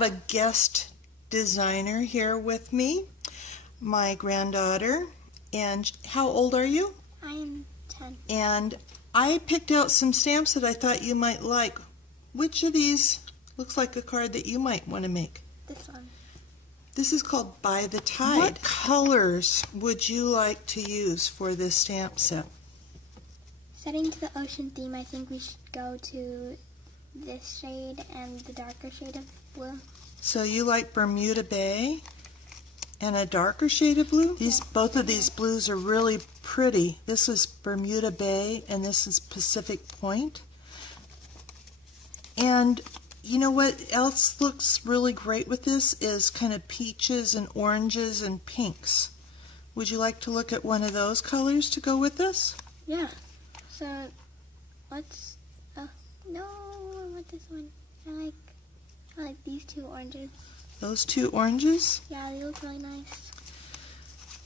have a guest designer here with me, my granddaughter. And how old are you? I'm 10. And I picked out some stamps that I thought you might like. Which of these looks like a card that you might want to make? This one. This is called By the Tide. What colors would you like to use for this stamp set? Setting to the ocean theme, I think we should go to this shade and the darker shade of blue. So you like Bermuda Bay and a darker shade of blue? Both of these blues are really pretty. This is Bermuda Bay and this is Pacific Point. And you know what else looks really great with this is kind of peaches and oranges and pinks. Would you like to look at one of those colors to go with this? Yeah. So let's no, I want this one. I like these two oranges. Those two oranges? Yeah, they look really nice.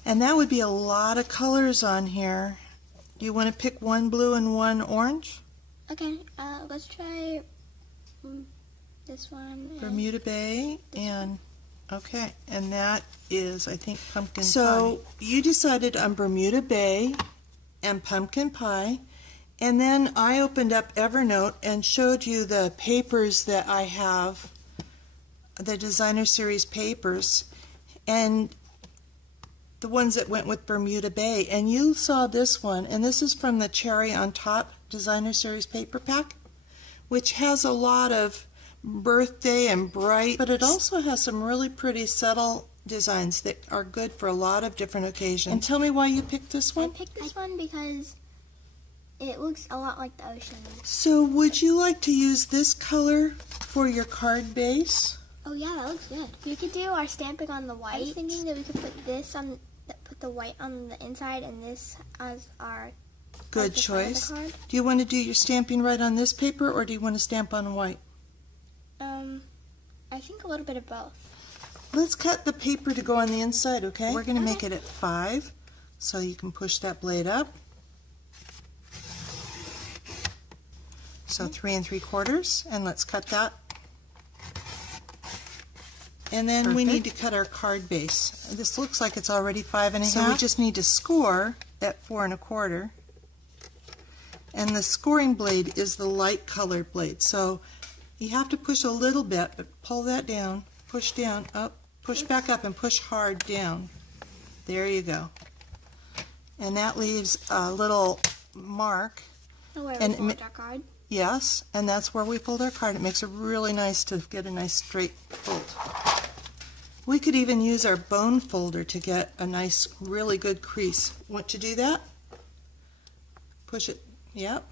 And that would be a lot of colors on here. Do you want to pick one blue and one orange? Okay, let's try this one. Bermuda Bay and okay, and that is, I think, pumpkin pie. So you decided on Bermuda Bay and pumpkin pie, and then I opened up Evernote and showed you the papers that I have, the designer series papers, and the ones that went with Bermuda Bay. And you saw this one, and this is from the Cherry on Top designer series paper pack, which has a lot of birthday and bright, but it also has some really pretty subtle designs that are good for a lot of different occasions. And tell me why you picked this one? I picked this one because it looks a lot like the ocean. So would you like to use this color for your card base? Oh yeah, that looks good. We could do our stamping on the white. I was thinking that we could put this on, put the white on the inside and this as our good choice. Do you want to do your stamping right on this paper or do you want to stamp on white? I think a little bit of both. Let's cut the paper to go on the inside, okay? We're going to make it at 5, so you can push that blade up. So 3 3/4, and let's cut that. And then we need to cut our card base. This looks like it's already 5 1/2. So we just need to score at 4 1/4. And the scoring blade is the light colored blade. So you have to push a little bit, but pull that down, push down, up, push back up, and push hard down. There you go. And that leaves a little mark. Where we fold our card? Yes, and that's where we fold our card. It makes it really nice to get a nice straight fold. We could even use our bone folder to get a nice, really good crease. Want to do that? Push it. Yep.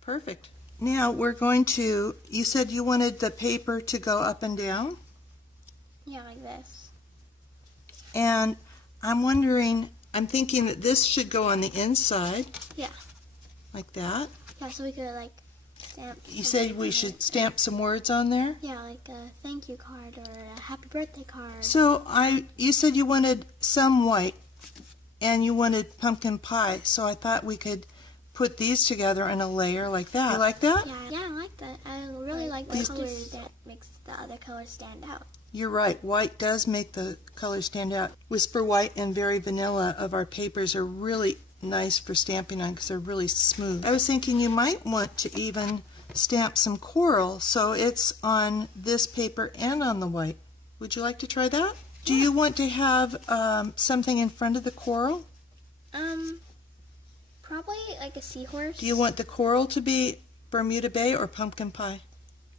Perfect. Now we're going to, you said you wanted the paper to go up and down? Yeah, like this. And I'm wondering, I'm thinking that this should go on the inside. Yeah. Like that. Yeah, so we could like stamp. You said we should stamp some words on there? Yeah, like a thank you card or a happy birthday card. So you said you wanted some white and you wanted pumpkin pie, so I thought we could put these together in a layer like that. You like that? Yeah, I like that. I really like the colors that makes the other colors stand out. You're right. White does make the colors stand out. Whisper White and Very Vanilla of our papers are really nice for stamping on because they're really smooth. I was thinking you might want to even stamp some coral so it's on this paper and on the white. Would you like to try that? Yeah. Do you want to have something in front of the coral? Probably like a seahorse. Do you want the coral to be Bermuda Bay or pumpkin pie?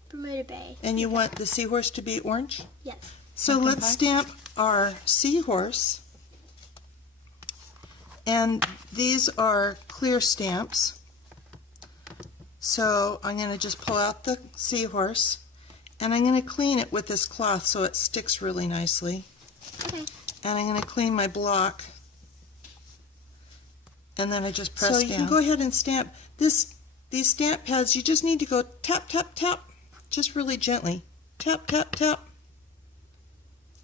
Bermuda Bay. And you want the seahorse to be orange? Yes. So let's stamp our seahorse. And these are clear stamps. So I'm going to just pull out the seahorse and I'm going to clean it with this cloth so it sticks really nicely. Okay. And I'm going to clean my block. And then I just press down. So you can go ahead and stamp. These stamp pads, you just need to go tap, tap, tap, just really gently. Tap, tap, tap.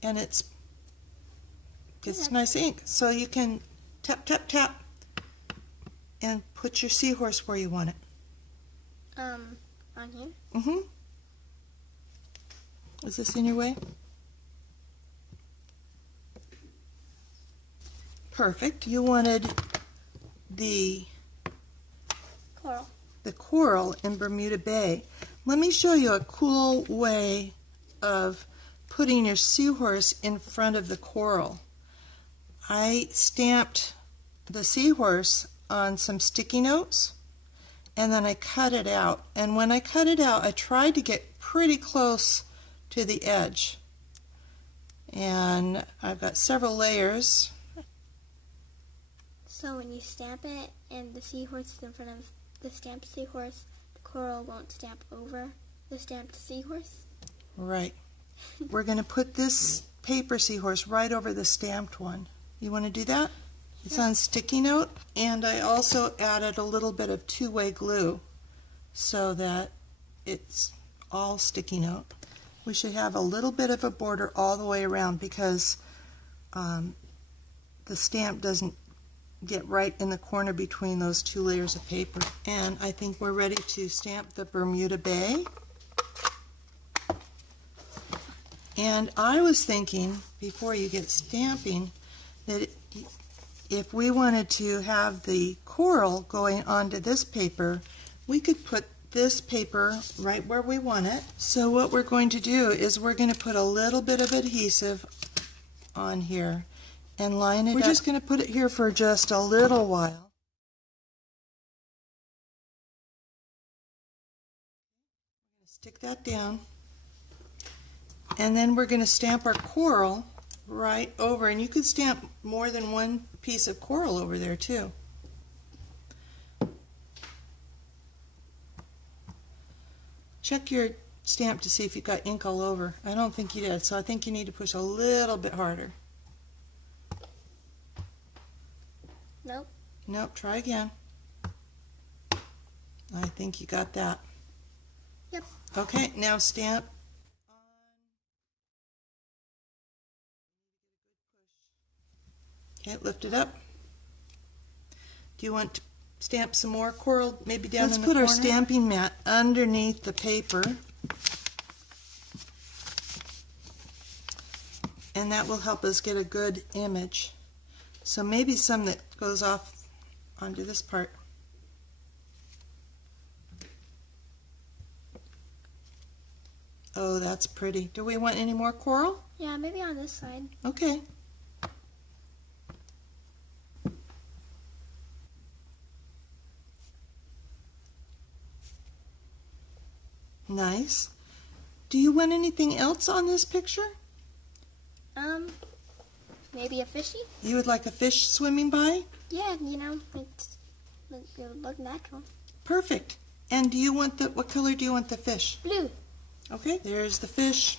And it gets nice ink. So you can tap, tap, tap, and put your seahorse where you want it. On here? Mm-hmm. Is this in your way? Perfect. You wanted the coral in Bermuda Bay. Let me show you a cool way of putting your seahorse in front of the coral. I stamped the seahorse on some sticky notes and then I cut it out. And when I cut it out, I tried to get pretty close to the edge. And I've got several layers. So when you stamp it and the seahorse is in front of the stamped seahorse, the coral won't stamp over the stamped seahorse? Right. We're going to put this paper seahorse right over the stamped one. You want to do that? It's on sticky note, and I also added a little bit of two-way glue so that it's all sticky note. We should have a little bit of a border all the way around because the stamp doesn't get right in the corner between those two layers of paper. And I think we're ready to stamp the Bermuda Bay. And I was thinking, before you get stamping, that if we wanted to have the coral going onto this paper, we could put this paper right where we want it. So what we're going to do is we're going to put a little bit of adhesive on here and line it up. We're just going to put it here for just a little while. Stick that down. And then we're going to stamp our coral right over, and you could stamp more than one piece of coral over there too. Check your stamp to see if you've got ink all over. I don't think you did, so I think you need to push a little bit harder. Nope. Nope, try again. I think you got that. Yep. Okay, now stamp. Okay, lift it up. Do you want to stamp some more coral maybe down in the corner? Let's put our stamping mat underneath the paper. And that will help us get a good image. So maybe some that goes off onto this part. Oh, that's pretty. Do we want any more coral? Yeah, maybe on this side. Okay. Nice. Do you want anything else on this picture? Maybe a fishy? You would like a fish swimming by? Yeah, you know, it would look natural. Perfect. And do you want what color do you want the fish? Blue. Okay, there's the fish.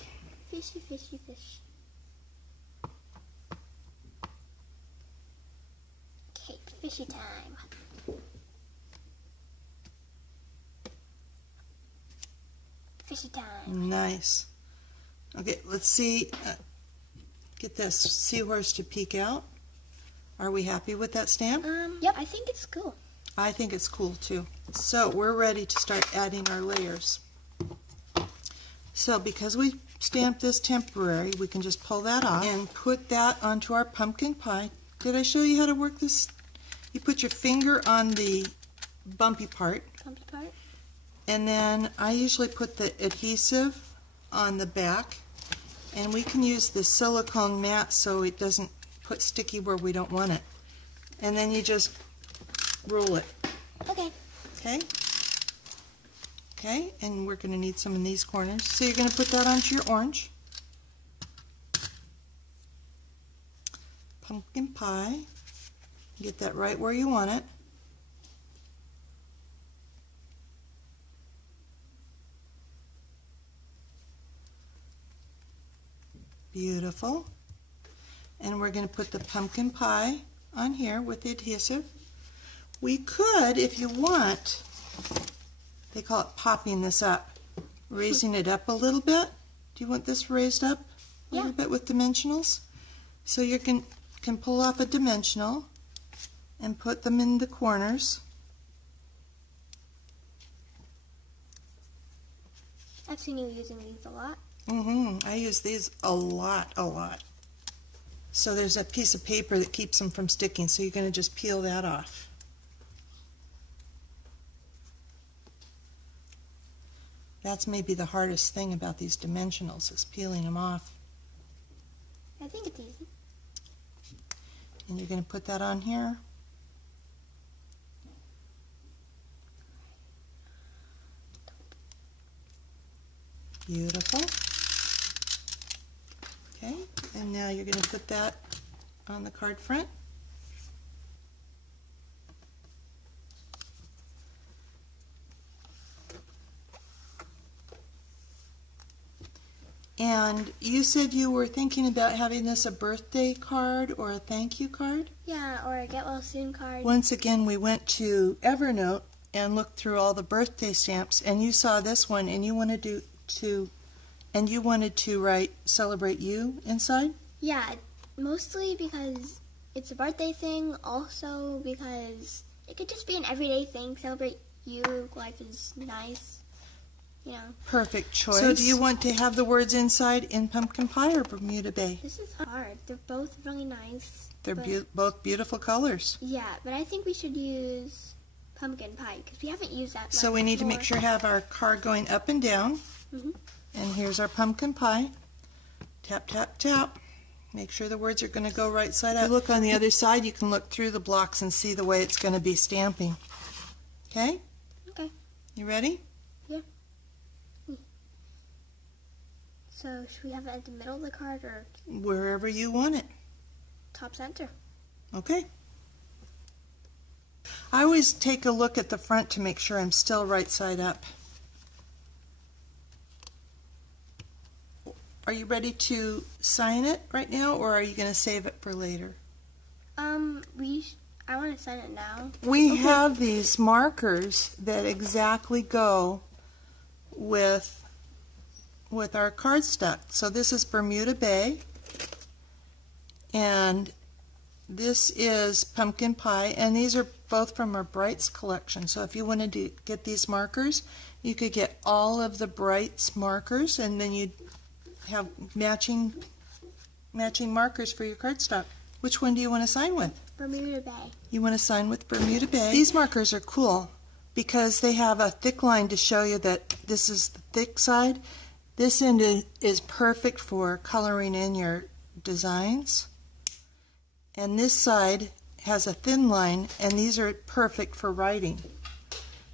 Fishy, fishy, fish. Okay, fishy time. Fishy time. Nice. Okay, let's see. Get this seahorse to peek out. Are we happy with that stamp? Yep, I think it's cool. I think it's cool too. So we're ready to start adding our layers. So because we stamped this temporary, we can just pull that off and put that onto our pumpkin pie. Did I show you how to work this? You put your finger on the bumpy part. Bumpy part? And then I usually put the adhesive on the back. And we can use the silicone mat so it doesn't put sticky where we don't want it. And then you just roll it. Okay. Okay? Okay, and we're going to need some in these corners. So you're going to put that onto your orange. Pumpkin pie. Get that right where you want it. Beautiful. And we're going to put the pumpkin pie on here with the adhesive. We could, if you want, they call it popping this up, raising it up a little bit. Do you want this raised up a little bit with dimensionals? So you can pull off a dimensional and put them in the corners. I've seen you using these a lot. I use these a lot. So there's a piece of paper that keeps them from sticking, so you're going to just peel that off. That's maybe the hardest thing about these dimensionals, is peeling them off. I think it's easy. And you're going to put that on here. Beautiful. Okay, and now you're going to put that on the card front. And you said you were thinking about having this a birthday card or a thank you card? Yeah, or a get well soon card. Once again, we went to Evernote and looked through all the birthday stamps, and you saw this one, and you wanted to write "Celebrate You" inside? Yeah, mostly because it's a birthday thing, also because it could just be an everyday thing. Celebrate you, life is nice. You know. Perfect choice. So do you want to have the words inside in Pumpkin Pie or Bermuda Bay? This is hard. They're both really nice. They're both beautiful colors. Yeah, but I think we should use Pumpkin Pie because we haven't used that much. So we need to make sure to have our card going up and down. And here's our Pumpkin Pie. Tap, tap, tap. Make sure the words are going to go right side up. If you look on the other side, you can look through the blocks and see the way it's going to be stamping. Okay? Okay. You ready? Yeah. So should we have it at the middle of the card or? Wherever you want it. Top center. Okay. I always take a look at the front to make sure I'm still right side up. Are you ready to sign it right now, or are you going to save it for later? I want to sign it now. We have these markers that exactly go with our cardstock. So this is Bermuda Bay, and this is Pumpkin Pie, and these are both from our Brights collection. So if you wanted to get these markers, you could get all of the Brights markers, and then you'd have matching markers for your cardstock. Which one do you want to sign with? Bermuda Bay. You want to sign with Bermuda Bay? These markers are cool because they have a thick line to show you that this is the thick side. This end is perfect for coloring in your designs. And this side has a thin line, and these are perfect for writing.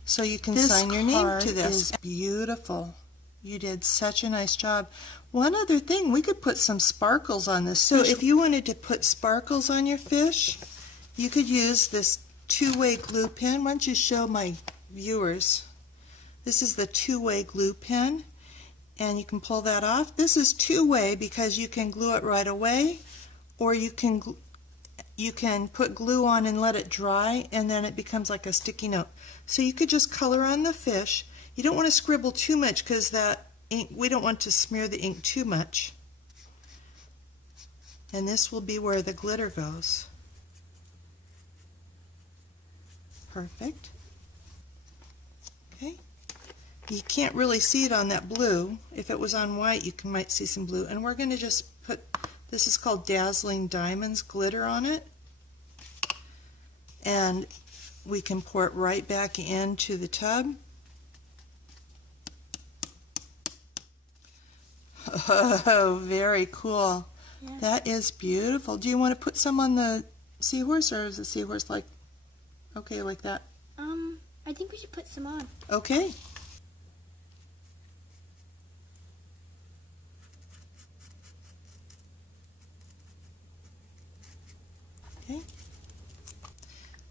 So you can sign your name to this. This is beautiful. You did such a nice job. One other thing, we could put some sparkles on this. So if you wanted to put sparkles on your fish, you could use this two-way glue pen. Why don't you show my viewers? This is the two-way glue pen, and you can pull that off. This is two-way because you can glue it right away, or you can put glue on and let it dry, and then it becomes like a sticky note. So you could just color on the fish. You don't want to scribble too much because that ink, we don't want to smear the ink too much. And this will be where the glitter goes. Perfect. Okay. You can't really see it on that blue. If it was on white, you might see some blue. And we're going to just put, this is called Dazzling Diamonds glitter on it. And we can pour it right back into the tub. Oh, very cool. Yeah. That is beautiful. Do you want to put some on the seahorse, or is the seahorse like, okay, like that? I think we should put some on. Okay. Okay.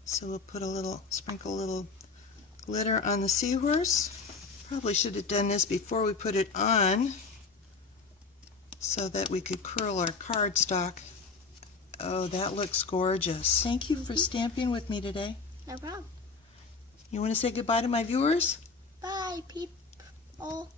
So we'll put sprinkle a little glitter on the seahorse. Probably should have done this before we put it on, so that we could curl our cardstock. Oh, that looks gorgeous. Thank you for stamping with me today. No problem. You want to say goodbye to my viewers? Bye, people.